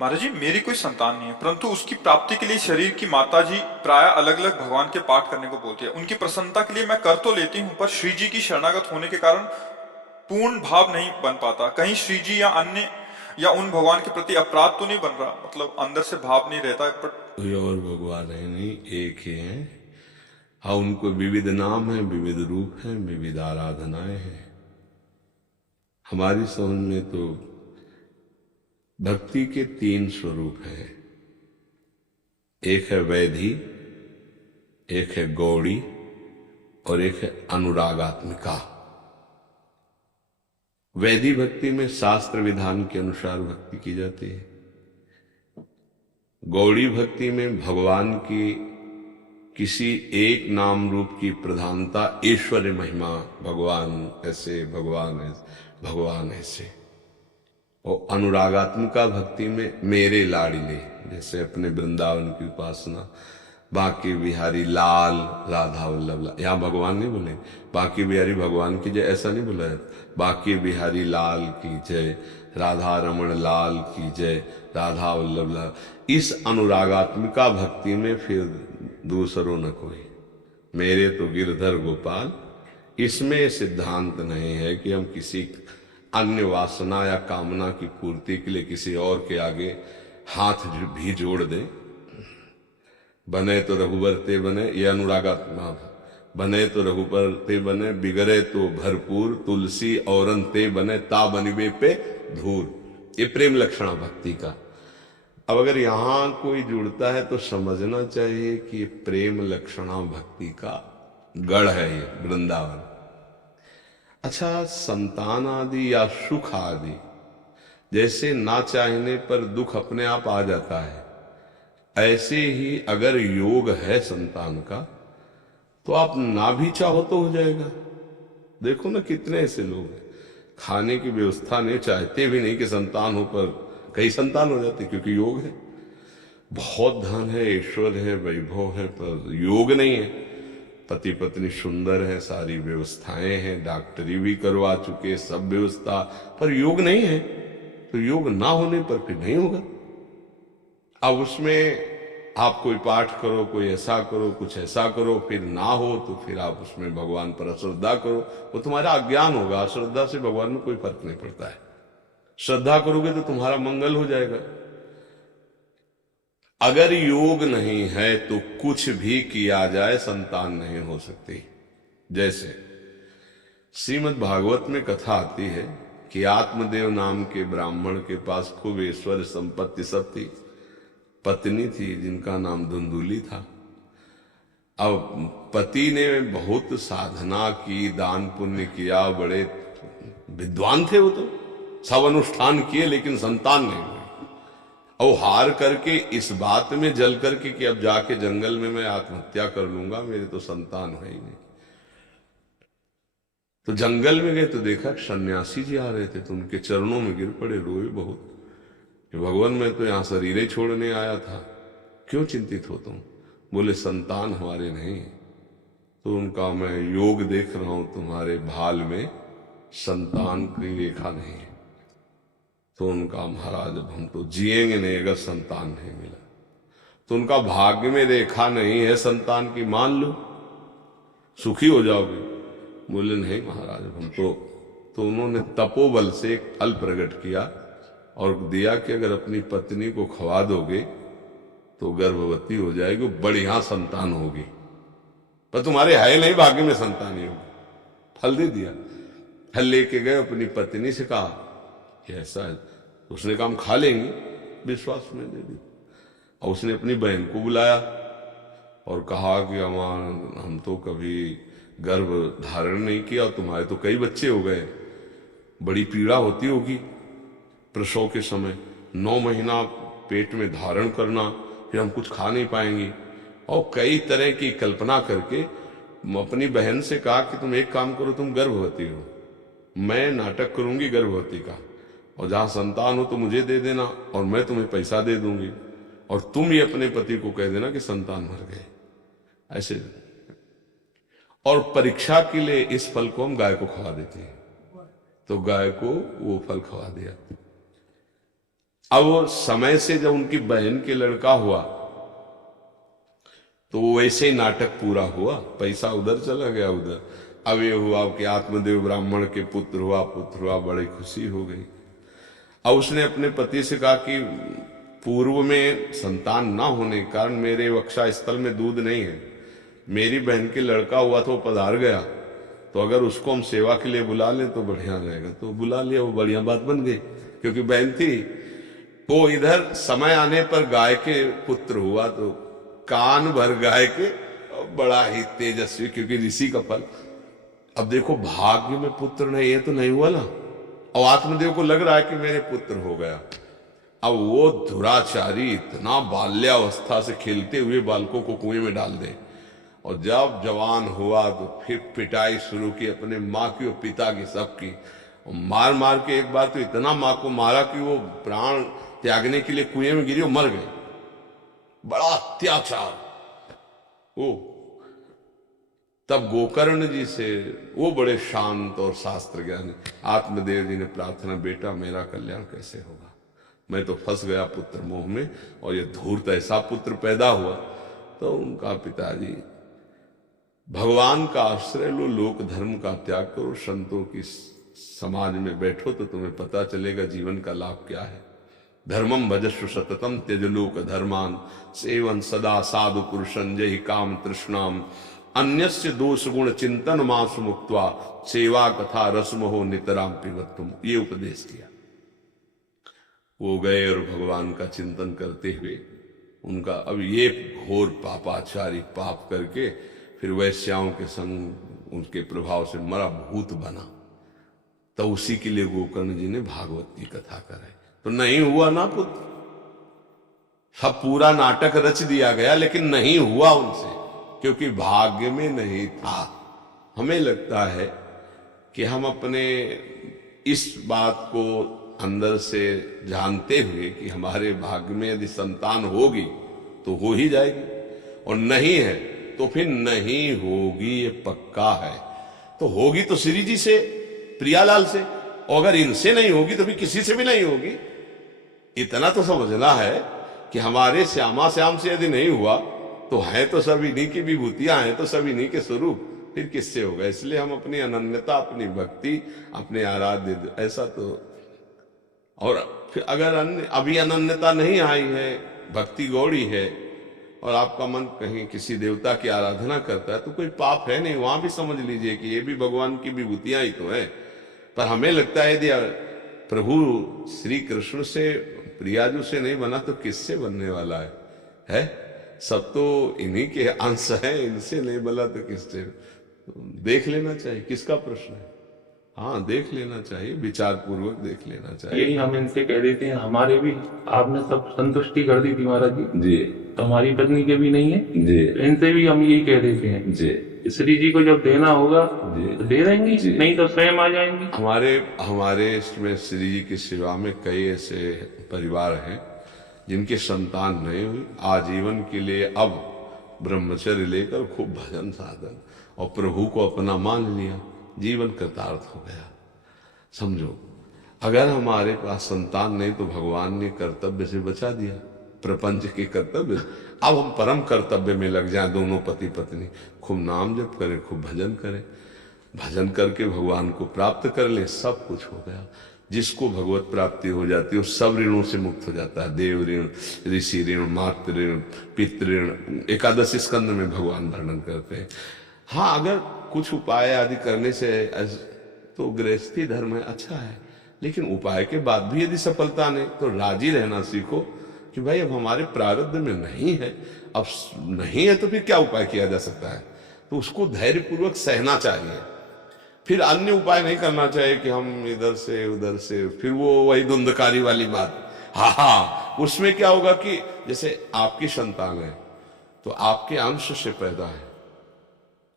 महाराज जी, मेरी कोई संतान नहीं है, परंतु उसकी प्राप्ति के लिए शरीर की माता जी प्राय अलग अलग भगवान के पाठ करने को बोलती है। उनकी प्रसन्नता के लिए मैं कर तो लेती हूँ, पर श्री जी की शरणागत होने के कारण पूर्ण भाव नहीं बन पाता। कहीं श्री जी या अन्य या उन भगवान के प्रति अपराध तो नहीं बन रहा, मतलब अंदर से भाव नहीं रहता, पर कोई और भगवान है नहीं, एक ही है। हाँ, उनको विविध नाम है, विविध रूप है, विविध आराधनाएं हैं। हमारी समझ में तो भक्ति के तीन स्वरूप हैं। एक है वैधि, एक है गौड़ी और एक है अनुरागात्मिका। वैधि भक्ति में शास्त्र विधान के अनुसार भक्ति की जाती है। गौड़ी भक्ति में भगवान की किसी एक नाम रूप की प्रधानता, ऐश्वर्य महिमा, भगवान ऐसे, भगवान ऐसे, भगवान ऐसे। और अनुरागात्मिका भक्ति में मेरे लाडिले, जैसे अपने वृंदावन की उपासना, बांके बिहारी लाल राधा वल्लभ, यहाँ भगवान नहीं बोले बांके बिहारी भगवान की जय, ऐसा नहीं बोला है। बांके बिहारी लाल की जय, राधा रमण लाल की जय, राधा वल्लभ लाल। इस अनुरागात्मिका भक्ति में फिर दूसरों न कोई, मेरे तो गिरधर गोपाल। इसमें सिद्धांत नहीं है कि हम किसी अन्य वासना या कामना की पूर्ति के लिए किसी और के आगे हाथ भी जोड़ दें। बने तो रघुबर ते बने, ये अनुरागात्मा। बने तो रघुबर ते बने, बिगड़े तो भरपूर, तुलसी औरन ते बने, ता बनिबे पे धूल। ये प्रेम लक्षणा भक्ति का। अब अगर यहां कोई जुड़ता है तो समझना चाहिए कि प्रेम लक्षणा भक्ति का गढ़ है ये वृंदावन। अच्छा, संतान आदि या सुख आदि, जैसे ना चाहने पर दुख अपने आप आ जाता है, ऐसे ही अगर योग है संतान का तो आप ना भी चाहो तो हो जाएगा। देखो ना, कितने ऐसे लोग हैं खाने की व्यवस्था नहीं, चाहते भी नहीं कि संतान हो, पर कई संतान हो जाते क्योंकि योग है। बहुत धन है, ऐश्वर्य है, वैभव है, पर योग नहीं है। पति पत्नी सुंदर है, सारी व्यवस्थाएं हैं, डॉक्टरी भी करवा चुके, सब व्यवस्था, पर योग नहीं है। तो योग ना होने पर फिर नहीं होगा। अब उसमें आप कोई पाठ करो, कोई ऐसा करो, कुछ ऐसा करो, फिर ना हो तो फिर आप उसमें भगवान पर अश्रद्धा करो, वो तुम्हारा अज्ञान होगा। अश्रद्धा से भगवान में कोई फर्क नहीं पड़ता है। श्रद्धा करोगे तो तुम्हारा मंगल हो जाएगा। अगर योग नहीं है तो कुछ भी किया जाए संतान नहीं हो सकती। जैसे श्रीमद् भागवत में कथा आती है कि आत्मदेव नाम के ब्राह्मण के पास खूब ऐश्वर्य संपत्ति सब थी। पत्नी थी जिनका नाम धुंधुली था। अब पति ने बहुत साधना की, दान पुण्य किया, बड़े विद्वान थे वो, तो सब अनुष्ठान किए, लेकिन संतान नहीं हुई। और हार करके इस बात में जल करके कि अब जाके जंगल में मैं आत्महत्या कर लूंगा, मेरे तो संतान है ही नहीं। तो जंगल में गए तो देखा सन्यासी जी आ रहे थे, तो उनके चरणों में गिर पड़े, रोए बहुत कि भगवान मैं तो यहां शरीर छोड़ने आया था, क्यों चिंतित हो तुम? बोले संतान हमारे नहीं। तो उनका मैं योग देख रहा हूं, तुम्हारे भाल में संतान की रेखा नहीं है। तो उनका महाराज अब हम तो जिएंगे नहीं अगर संतान नहीं मिला। तो उनका भाग्य में रेखा नहीं है संतान की, मान लो सुखी हो जाओगे। बोले नहीं महाराज हम तो उन्होंने तपोबल से एक फल प्रकट किया और दिया कि अगर अपनी पत्नी को खवा दोगे तो गर्भवती हो जाएगी, बढ़िया संतान होगी, पर तुम्हारे है नहीं भाग्य में संतान ही होगी। फल दे दिया। फल लेके गए, अपनी पत्नी से कहा कि ऐसा है। उसने कहा हम खा लेंगे, विश्वास में दे दी। और उसने अपनी बहन को बुलाया और कहा कि हम तो कभी गर्भ धारण नहीं किया और तुम्हारे तो कई बच्चे हो गए, बड़ी पीड़ा होती होगी प्रसव के समय, 9 महीना पेट में धारण करना, फिर हम कुछ खा नहीं पाएंगे। और कई तरह की कल्पना करके अपनी बहन से कहा कि तुम एक काम करो, तुम गर्भवती हो, मैं नाटक करूंगी गर्भवती का, और जहां संतान हो तो मुझे दे देना और मैं तुम्हें पैसा दे दूंगी, और तुम ये अपने पति को कह देना कि संतान मर गए, ऐसे। और परीक्षा के लिए इस फल को हम गाय को खवा देते हैं। तो गाय को वो फल खवा दिया। अब वो समय से जब उनकी बहन के लड़का हुआ तो वैसे ही नाटक पूरा हुआ, पैसा उधर चला गया उधर। अब ये हुआ कि आत्मदेव ब्राह्मण के पुत्र हुआ, बड़ी खुशी हो गई। अब उसने अपने पति से कहा कि पूर्व में संतान ना होने के कारण मेरे वक्षा स्थल में दूध नहीं है, मेरी बहन के लड़का हुआ तो वो पधार गया, तो अगर उसको हम सेवा के लिए बुला लें तो बढ़िया रहेगा। तो बुला लिया, वो बढ़िया बात बन गई क्योंकि बहन थी। वो इधर समय आने पर गाय के पुत्र हुआ, तो कान भर गाय के, बड़ा ही तेजस्वी, क्योंकि ऋषि का फल। अब देखो भाग्य में पुत्र नहीं है तो नहीं हुआ ना, और आत्मदेव को लग रहा है कि मेरे पुत्र हो गया। अब वो दुराचारी इतना बाल्यावस्था से खेलते हुए बालकों को कुएं में डाल दे, और जब जवान हुआ तो फिर पिटाई शुरू की अपने माँ की और पिता की, सबकी। मार मार के एक बार तो इतना माँ को मारा कि वो प्राण त्यागने के लिए कुएं में गिरी और मर गए। बड़ा अत्याचार। वो तब गोकर्ण जी से, वो बड़े शांत और शास्त्र ज्ञानी, आत्मदेव जी ने प्रार्थना, बेटा मेरा कल्याण कैसे होगा, मैं तो फंस गया पुत्र मोह में, और ये धूर्त ऐसा पुत्र पैदा हुआ। तो उनका पिताजी, भगवान का आश्रय लो, लोक धर्म का त्याग करो, संतों की समाज में बैठो तो तुम्हें पता चलेगा जीवन का लाभ क्या है। धर्मम भजस्व सततम त्यज लोक धर्मान, सेवन सदा साधु पुरुषं जय काम तृष्णाम, अन्यस्य दोष गुण चिंतन मास मुक्त्वा, सेवा कथा रसमोह नितराम पिबत्तुम। ये उपदेश किया। वो गए और भगवान का चिंतन करते हुए उनका, अब ये घोर पापाचारी पाप करके फिर वैश्याओं के संग उनके प्रभाव से मरा भूत बना। तो उसी के लिए गोकर्ण जी ने भागवत की कथा कराई। तो नहीं हुआ ना पुत्र, सब पूरा नाटक रच दिया गया, लेकिन नहीं हुआ उनसे, क्योंकि भाग्य में नहीं था। हमें लगता है कि हम अपने इस बात को अंदर से जानते हुए कि हमारे भाग्य में यदि संतान होगी तो हो ही जाएगी, और नहीं है तो फिर नहीं होगी, ये पक्का है। तो होगी तो श्री जी से, प्रियालाल से, और अगर इनसे नहीं होगी तो फिर किसी से भी नहीं होगी। इतना तो समझना है कि हमारे श्यामा श्याम से यदि नहीं हुआ तो है तो सब इन्हीं की विभूतियां हैं, तो सब इन्हीं के स्वरूप, फिर किससे होगा। इसलिए हम अपनी अनन्यता, अपनी भक्ति, अपने आराध्य, ऐसा तो। और फिर अगर अभी अनन्यता नहीं आई है, भक्ति गौड़ी है, और आपका मन कहीं किसी देवता की आराधना करता है, तो कोई पाप है नहीं, वहां भी समझ लीजिए कि ये भी भगवान की विभूतियां ही तो है। पर हमें लगता है यदि प्रभु श्री कृष्ण से, प्रियाजू से नहीं बना तो किससे बनने वाला है? सब तो इन्हीं के अंश है, इनसे नहीं बना तो किससे? देख लेना चाहिए, किसका प्रश्न है? हाँ, देख लेना चाहिए, विचार पूर्वक देख लेना चाहिए। यही हम इनसे कह देते हैं, हमारे भी आपने सब संतुष्टि कर दी थी महाराज जी, तो हमारी पत्नी के भी नहीं है जी, इनसे भी हम यही कह देते हैं जी, श्री जी को जब देना होगा तो दे देंगी, नहीं तो स्वयं आ जाएंगी। हमारे इसमें श्री जी की सेवा में कई ऐसे परिवार हैं जिनके संतान नहीं हुई, आजीवन के लिए अब ब्रह्मचर्य लेकर खूब भजन साधन और प्रभु को अपना मान लिया, जीवन कृतार्थ हो गया। समझो, अगर हमारे पास संतान नहीं तो भगवान ने कर्तव्य से बचा दिया, प्रपंच के कर्तव्य। अब हम परम कर्तव्य में लग जाएं, दोनों पति पत्नी, खूब नाम जप करें, खूब भजन करें, भजन करके भगवान को प्राप्त कर ले, सब कुछ हो गया। जिसको भगवत प्राप्ति हो जाती है वो सब ऋणों से मुक्त हो जाता है। देव ऋण, ऋषि ऋण, मातृ ऋण, पितृ ऋण, एकादश स्कंद में भगवान वर्णन करते हैं। हाँ, अगर कुछ उपाय आदि करने से तो गृहस्थी धर्म है, अच्छा है, लेकिन उपाय के बाद भी यदि सफलता नहीं तो राजी रहना सीखो कि भाई अब हमारे प्रारब्ध में नहीं है, अब नहीं है तो फिर क्या उपाय किया जा सकता है, तो उसको धैर्यपूर्वक सहना चाहिए। फिर अन्य उपाय नहीं करना चाहिए कि हम इधर से उधर से, फिर वो वही धुंधकारी वाली बात। हाँ, उसमें क्या होगा कि जैसे आपकी संतान है तो आपके अंश से पैदा है,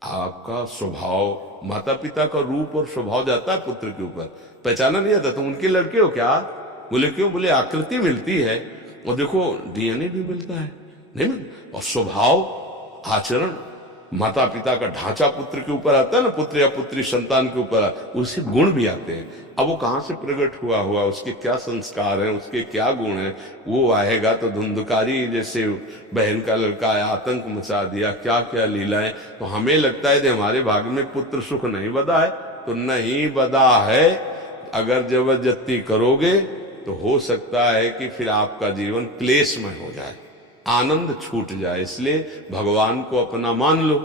आपका स्वभाव, माता पिता का रूप और स्वभाव जाता है पुत्र के ऊपर, पहचाना नहीं जाता। तुम उनके लड़के हो क्या? बोले क्यों? बोले आकृति मिलती है और देखो डीएनए भी मिलता है, नहीं मिल, और स्वभाव, आचरण, माता पिता का ढांचा पुत्र के ऊपर आता है ना, पुत्र या पुत्री संतान के ऊपर, उससे गुण भी आते हैं। अब वो कहाँ से प्रकट हुआ, उसके क्या संस्कार हैं, उसके क्या गुण हैं, वो आएगा तो धुंधकारी जैसे बहन का लड़का है, आतंक मचा दिया, क्या क्या लीलाएं। तो हमें लगता है कि हमारे भाग में पुत्र सुख नहीं बदा है, तो नहीं बदा है। अगर जबरदस्ती करोगे तो हो सकता है कि फिर आपका जीवन क्लेशमय हो जाए, आनंद छूट जाए। इसलिए भगवान को अपना मान लो,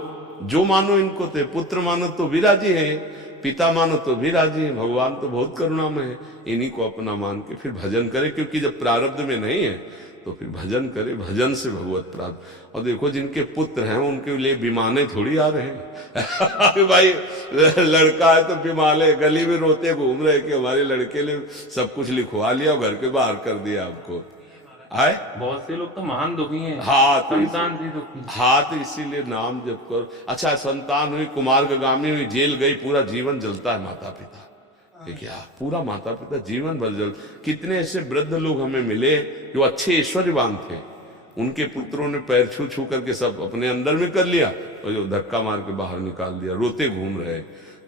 जो मानो इनको, तो पुत्र मानो तो भी राजी है, पिता मानो तो भी राजी है, भगवान तो बहुत करुणामय है। इन्हीं को अपना मान के फिर भजन करे, क्योंकि जब प्रारब्ध में नहीं है तो फिर भजन करे, भजन से भगवत प्राप्त। और देखो जिनके पुत्र हैं उनके लिए विमाने थोड़ी आ रहे हैं भाई लड़का है तो विमाने गली में रोते घूम रहे कि हमारे लड़के ने सब कुछ लिखवा लिया और घर के बाहर कर दिया आपको। आए बहुत से लोग तो महान दुखी हैं, हाँ तो संतान भी दुखी। हाँ तो इसीलिए नाम जप करो। अच्छा, संतान हुई, कुमार्गामी हुई, जेल गई, पूरा जीवन जलता है माता पिता, क्या पूरा माता पिता जीवन भर जल। कितने ऐसे वृद्ध लोग हमें मिले जो अच्छे ऐश्वर्यवान थे, उनके पुत्रों ने पैर छू छू करके सब अपने अंदर में कर लिया और जो धक्का मार के बाहर निकाल दिया, रोते घूम रहे।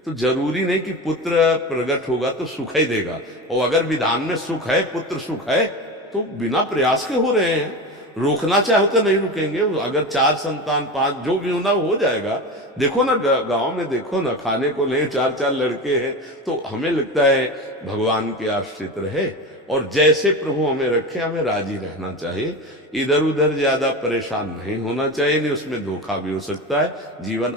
तो जरूरी नहीं कि पुत्र प्रकट होगा तो सुख ही देगा, और अगर विधान में सुख है, पुत्र सुख है, तो बिना प्रयास के हो रहे हैं। रोकना चाहे तो नहीं रुकेंगे। अगर 4 संतान 5 जो भी होना हो जाएगा। देखो ना गांव में, देखो ना, खाने को नहीं 4-4 लड़के हैं, तो हमें लगता है भगवान के आश्रित रहे और जैसे प्रभु हमें रखे हमें राजी रहना चाहिए। इधर उधर ज्यादा परेशान नहीं होना चाहिए, नहीं उसमें धोखा भी हो सकता है। जीवन